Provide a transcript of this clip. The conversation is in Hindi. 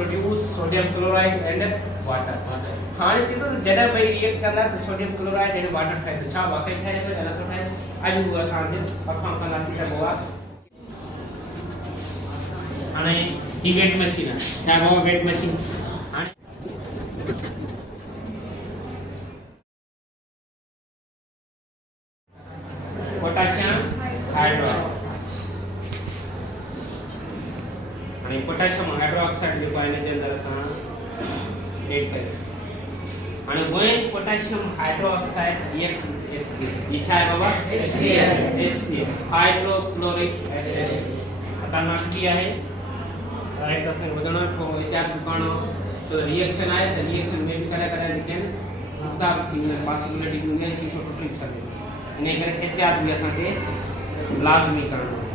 produce sodium chloride and water हाणे चीतो जडा भाई रिएक्ट कंदा तो सोडियम क्लोराइड एंड वाटर ठाहे तो छा वाकई ठाहे तो अलग तो ठाहे आज वो असां जे परफॉर्म कंदासीं त बोआ हाणे ही वेट मशीन है छा बाबा वेट मशीन हाणे पोटेशियम हाइड्रोक्साइड અને પોટેશિયમ હાઇડ્રોક્સાઇડ જે પાઈને જે અંદર અસાं એડ કરીશું અને when potassium hydroxide react with HCl ये छा है बाबा HCl हाइड्रोक्लोरिक एसिड खतरनाक भी है राइट असने बदलना तो इत्याद दुकानो तो रिएक्शन आए तो रिएक्शन में भी करे लेकिन मुक्ताब थी पॉसिबिलिटी में शीशो टूट सके ने करे इत्याद भी असां के लाजमी करना